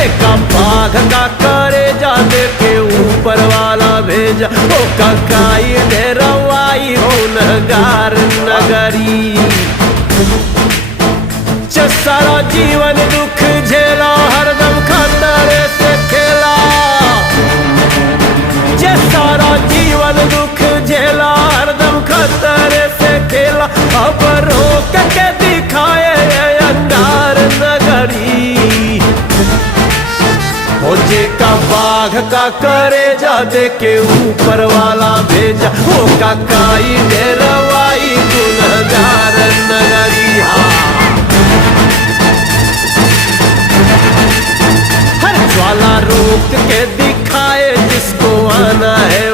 जेका बाघ का करे जा दे के ऊपर वाला भेजा ओ ककाई दे रवाई हो नगार नगरी। सारा जीवन दुख झेला हरदम खतरे से खेला, जे सारा जीवन दुख झेला हरदम खतरे से खेला, अब रोक के दिखाए अंगार नगरी। हो जे का बाघ का करे जा दे के ऊपर वाला भेजा हो काकाई दे रवाई गुनहगार नगरी। ज्वाला रोक के दिखाए जिसको आना है